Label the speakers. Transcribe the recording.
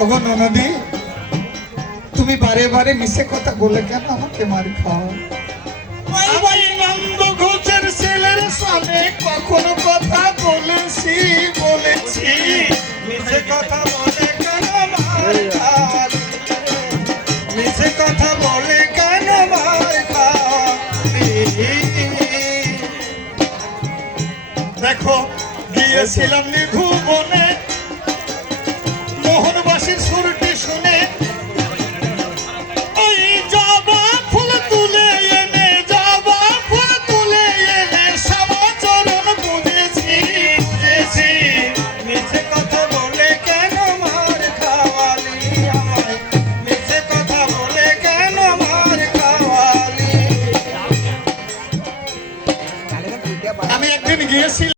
Speaker 1: গো ননদি, তুমি বারে বারে মিশে কথা বলে কেন আমাকে মার খাও কখনো কথা বলেছি বলেছি মিশে কথা বলে কেন? মিশে কথা বলে কেন? দেখো, গিয়েছিলাম বাঁশির সুরটি শুনে কথা বলে কেন মার খাওয়ালি আমায়? কথা বলে কেন মার আমি একদিন গিয়েছিলাম